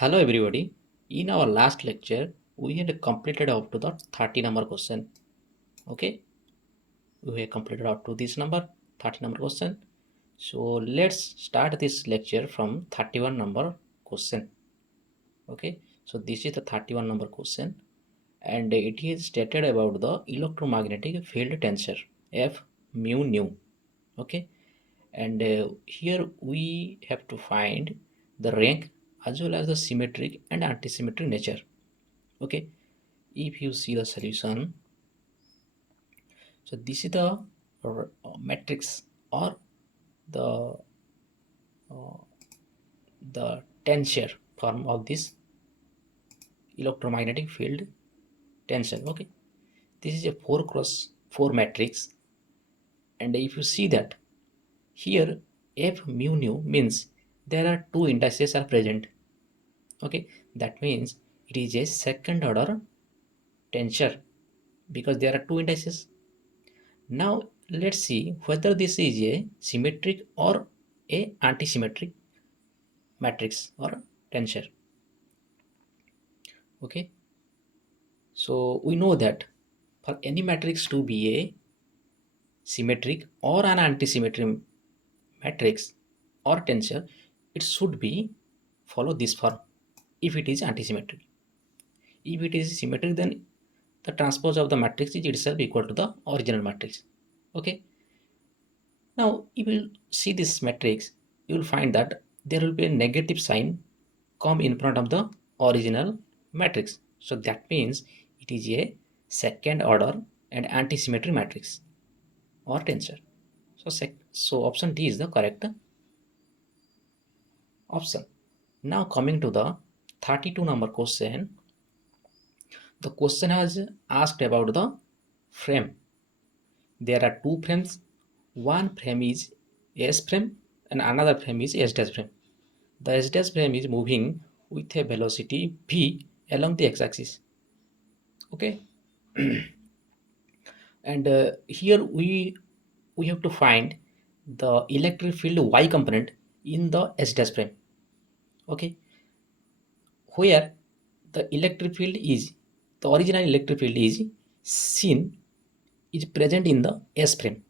Hello everybody. In our last lecture, we had completed up to the 30 number question. Okay, we have completed up to this number 30 number question. So let's start this lecture from 31 number question. Okay, so this is the 31 number question, and it is stated about the electromagnetic field tensor F mu nu. Okay, and here we have to find the rank as well as the symmetric and antisymmetric nature. Okay, if you see the solution, so this is the matrix or the the tensor form of this electromagnetic field tensor. Okay, this is a 4 cross 4 matrix, and if you see that here F mu nu means there are two indices are present. Okay, that means it is a second order tensor because there are two indices. Now let's see whether this is a symmetric or a antisymmetric matrix or tensor. Okay, so we know that for any matrix to be a symmetric or an antisymmetric matrix or tensor, it should be follow this form if it is antisymmetric. If it is symmetric, then the transpose of the matrix is itself equal to the original matrix. Okay, now if you see this matrix, you will find that there will be a negative sign come in front of the original matrix. So that means it is a second order and antisymmetry matrix or tensor. So option D is the correct option. Now coming to the 32 number question, the question has asked about the frame. There are two frames. One frame is S frame and another frame is S dash frame. The S dash frame is moving with a velocity v along the x-axis. Okay, and here we have to find the electric field y component in the S dash frame. Okay, where the electric field is the original electric field is seen is present in the S frame.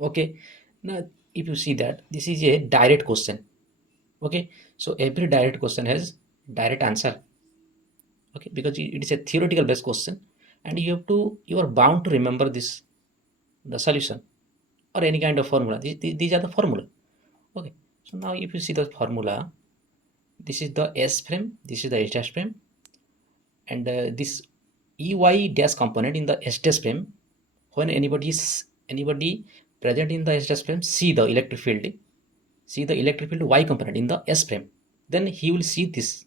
Okay, now if you see that this is a direct question. Okay, so every direct question has direct answer. Okay, because it is a theoretical based question, and you are bound to remember this the solution or any kind of formula. These are the formula. Okay, so now if you see the formula, this is the S frame, this is the S dash frame, and this EY dash component in the S dash frame. When anybody present in the S dash frame see the electric field Y component in the S frame, then he will see this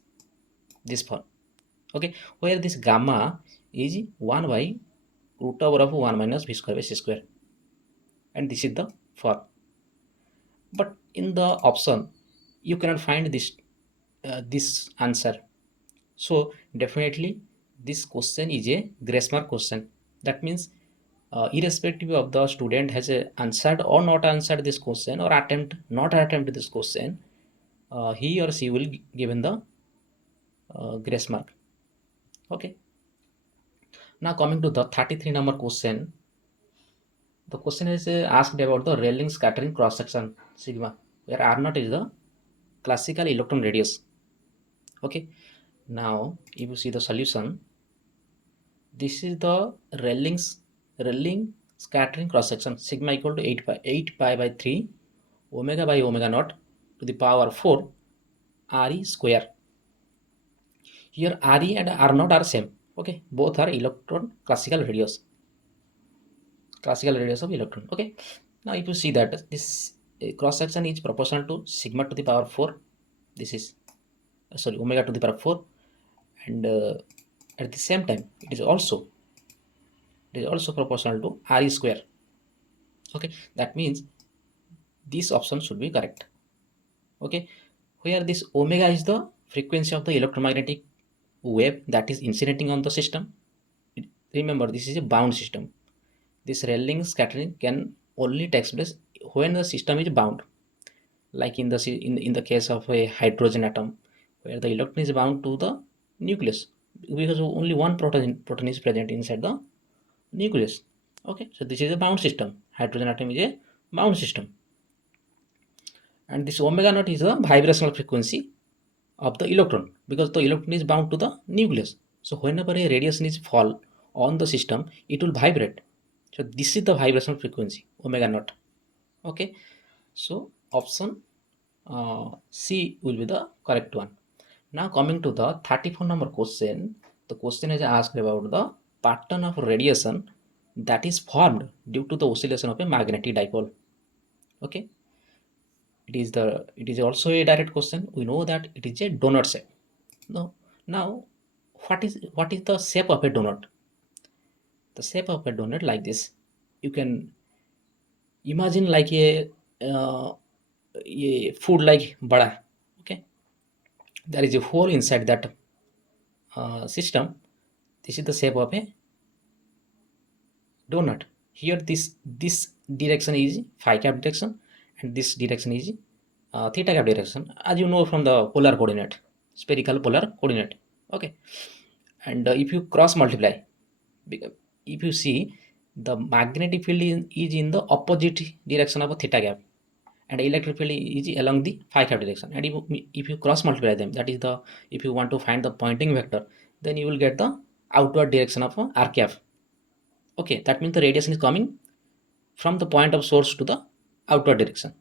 form. Okay, where this gamma is 1 by root over of 1 minus v square by c square, and this is the form. But in the option you cannot find this answer. So definitely this question is a grace mark question. That means irrespective of the student has answered or not answered this question or not attempt this question, he or she will given the grace mark. Okay, now coming to the 33 number question, the question is asked about the Rayleigh scattering cross section sigma, where r naught is the classical electron radius. Okay, now if you see the solution, this is the Rayleigh scattering cross section sigma equal to 8 pi by 3 omega by omega naught to the power 4 re square. Here re and r naught are same. Okay, both are electron classical radius of electron. Okay, now if you see that this cross section is proportional to sigma to the power 4, this is sorry omega to the power 4, and at the same time it is also proportional to re square. Okay, that means this option should be correct. Okay, where this omega is the frequency of the electromagnetic wave that is incidentting on the system. Remember, this is a bound system. This Rayleigh scattering can only take place when the system is bound, like in the case of a hydrogen atom. where the electron is bound to the nucleus, because only one proton is present inside the nucleus. Okay, so this is a bound system. Hydrogen atom is a bound system, and this omega naught is the vibrational frequency of the electron, because the electron is bound to the nucleus. So whenever a radiation is fall on the system, it will vibrate. So this is the vibrational frequency, omega naught. Okay, so option C will be the correct one. Now coming to the 34 number question, the question is asked about the pattern of radiation that is formed due to the oscillation of a magnetic dipole. Okay, it is also a direct question. We know that it is a donut shape. Now what is the shape of a donut? The shape of a donut like this. You can imagine like a food like bada. Okay, there is a hole inside that system. This is the shape of a donut. Here this direction is phi cap direction, and this direction is theta cap direction, as you know from the polar coordinate, spherical polar coordinate. Okay, and if you cross multiply, if you see, the magnetic field is in the opposite direction of a theta cap, and electric field is along the phi cap direction. And if you cross multiply them, that is the, if you want to find the pointing vector, then you will get the outward direction of a r cap. Okay, that means the radiation is coming from the point of source to the outward direction.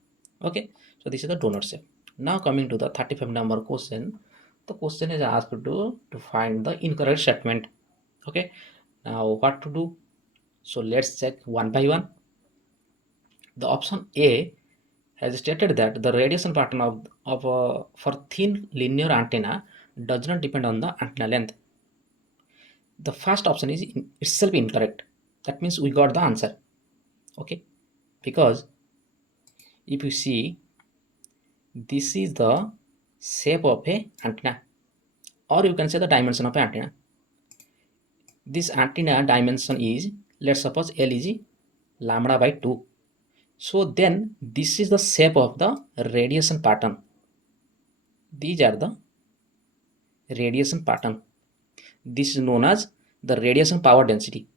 Okay, so this is the donut shape. Now coming to the 35 number question, the question is asked to find the incorrect statement. Okay, now what to do? So let's check one by one. The option A has stated that the radiation pattern of for thin linear antenna does not depend on the antenna length. The first option is itself incorrect. That means we got the answer. Okay, because if you see, this is the shape of a antenna, or you can say the dimension of an antenna. This antenna dimension is, let's suppose L is lambda by 2. So then this is the shape of the radiation pattern. These are the radiation pattern. This is known as the radiation power density.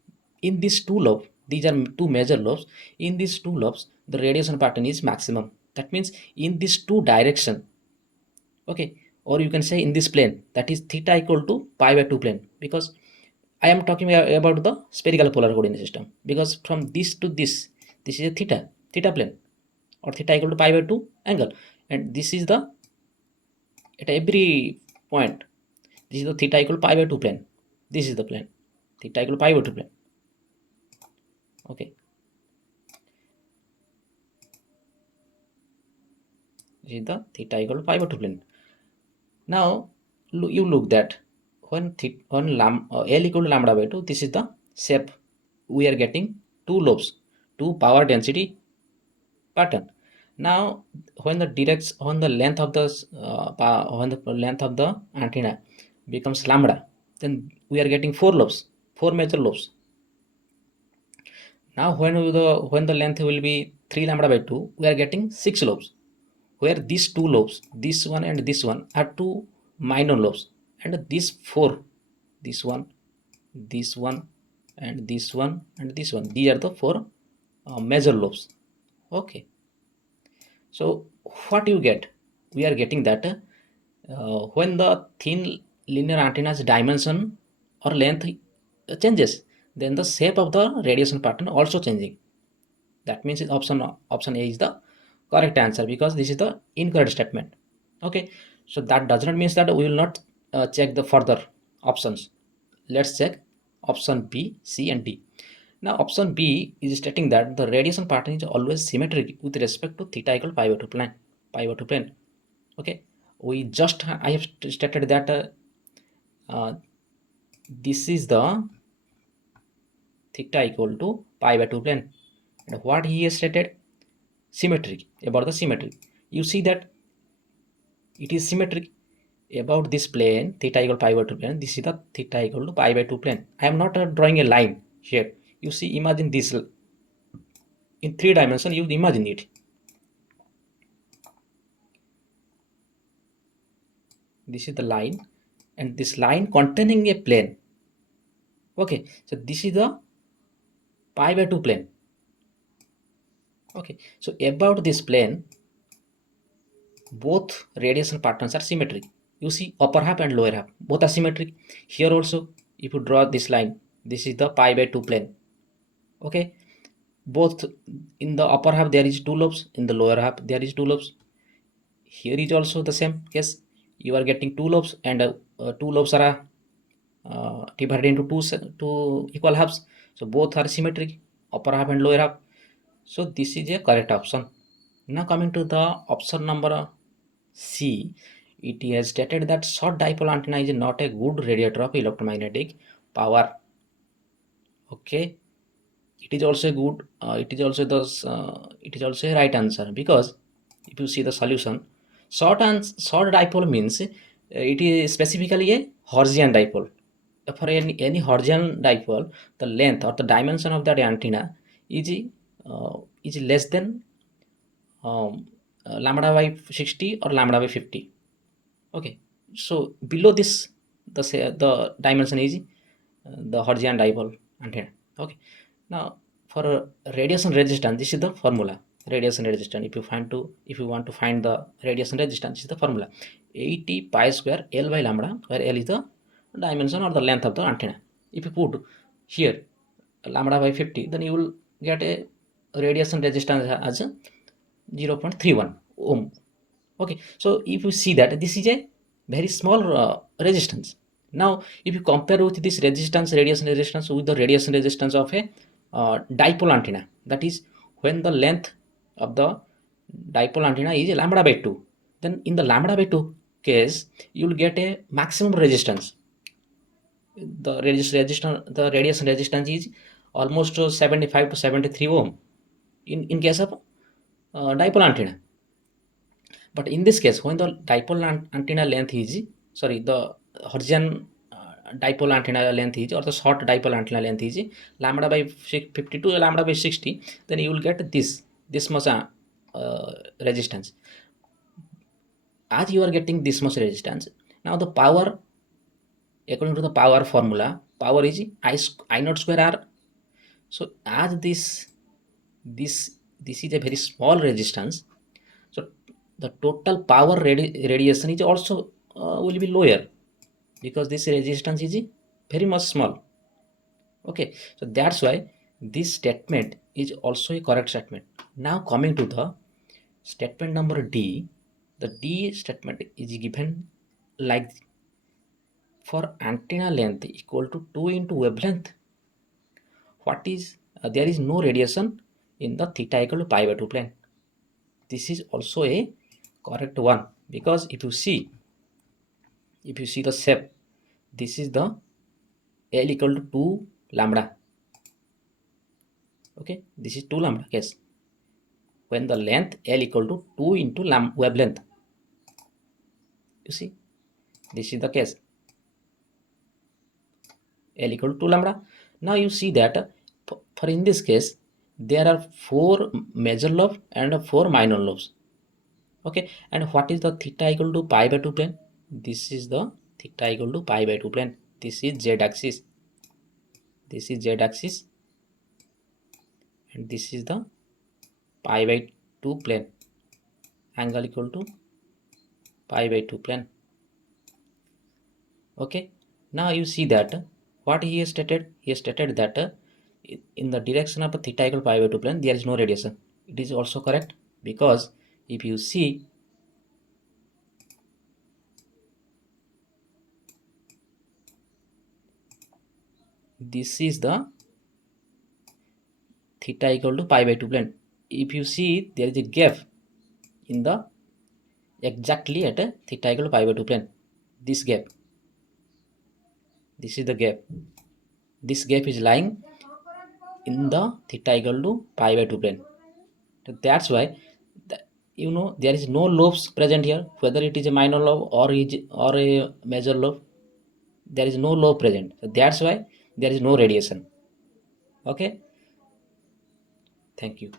In these two lobes, these are two major lobes. In these two lobes, the radiation pattern is maximum. That means in these two direction. Okay, or you can say in this plane, that is theta equal to pi by 2 plane, because I am talking about the spherical polar coordinate system, because from this to this is a theta plane, or theta equal to pi by 2 angle, and this is the, at every point, this is the theta equal to pi by 2 plane. This is the plane, theta equal to pi by 2 plane. Okay, this is the theta equal to pi by 2 plane. Now you look that when L equal to lambda by 2, this is the shape. We are getting two lobes, two power density pattern. Now when the length of the length of the antenna becomes lambda, then we are getting four lobes, four major lobes. Now when the length will be 3 lambda by 2, we are getting six lobes, where these two lobes, this one and this one, are two minor lobes, and these four, this one, this one, and this one, and this one, these are the four major lobes. Okay, so what you get? We are getting that when the thin linear antenna's dimension or length changes, then the shape of the radiation pattern also changing. That means option A is the correct answer, because this is the incorrect statement. Okay, so that does not mean that we will not check the further options. Let's check option B, C, and D. Now option B is stating that the radiation pattern is always symmetric with respect to theta equal pi by 2 plane, pi by 2 plane. Okay, I have stated that uh, this is the theta equal to pi by 2 plane, and what he has stated, symmetric, about the symmetry. You see that it is symmetric about this plane, theta equal pi by 2 plane. This is the theta equal to pi by 2 plane. I am not drawing a line here. You see, imagine this in 3 dimension. You imagine it. This is the line, and this line containing a plane. Okay, so this is the pi by 2 plane. Okay, so about this plane, both radiation patterns are symmetric. You see upper half and lower half, both are symmetric. Here also, if you draw this line, this is the pi by 2 plane. Okay, both in the upper half there is two lobes, in the lower half there is two lobes. Here is also the same case. You are getting two lobes, and two lobes are divided into two equal halves. So both are symmetric, upper half and lower half. So this is a correct option. Now coming to the option number C, it has stated that short dipole antenna is not a good radiator of electromagnetic power. Okay, it is also a good. It is also a right answer, because if you see the solution, short dipole means it is specifically a Hertzian dipole. For any Hertzian dipole, the length or the dimension of that antenna is less than lambda by 60 or lambda by 50. Okay, so below this, the dimension is the Hertzian dipole antenna. Okay, now for radiation resistance, this is the formula. Radiation resistance, if you want to find the radiation resistance, this is the formula: 80 pi square L by lambda, where L is the dimension or the length of the antenna. If you put here lambda by 50, then you will get a radiation resistance as 0.31 ohm. Okay, so if you see that this is a very small resistance. Now if you compare with this resistance, radiation resistance, with the radiation resistance of a dipole antenna, that is when the length of the dipole antenna is lambda by 2, then in the lambda by 2 case you will get a maximum resistance. The radiation resistance is almost 75 to 73 ohm in case of dipole antenna. But in this case, when the dipole antenna length is, sorry, the Hertzian dipole antenna length is, or the short dipole antenna length is lambda by 50 to lambda by 60, then you will get this much resistance. As you are getting this much resistance, now the power, according to the power formula, power is I naught square R. So as this is a very small resistance, so the total power radiation is also will be lower, because this resistance is very much small. Okay, so that's why this statement is also a correct statement. Now coming to the statement number D, the D statement is given like, for antenna length equal to 2 into wavelength, what is there is no radiation in the theta equal to pi by 2 plane. This is also a correct one, because if you see the shape, this is the L equal to 2 lambda. Okay, this is 2 lambda case, when the length L equal to 2 into wavelength. You see, this is the case, L equal to 2 lambda. Now you see that for in this case there are 4 major lobes and 4 minor lobes. Okay, and what is the theta equal to pi by 2 plane? This is the theta equal to pi by 2 plane. This is z axis, this is z axis, and this is the pi by 2 plane, angle equal to pi by 2 plane. Okay, now you see that what he has stated, that in the direction of a theta equal pi by 2 plane there is no radiation. It is also correct, because if you see, this is the theta equal to pi by 2 plane. If you see, there is a gap in the exactly at a theta equal to pi by 2 plane. This gap, this is the gap. This gap is lying in the theta equal to pi by 2 plane. So that's why there is no lobes present here, whether it is a minor lobe or a major lobe. There is no lobe present. So that's why there is no radiation. Okay, thank you.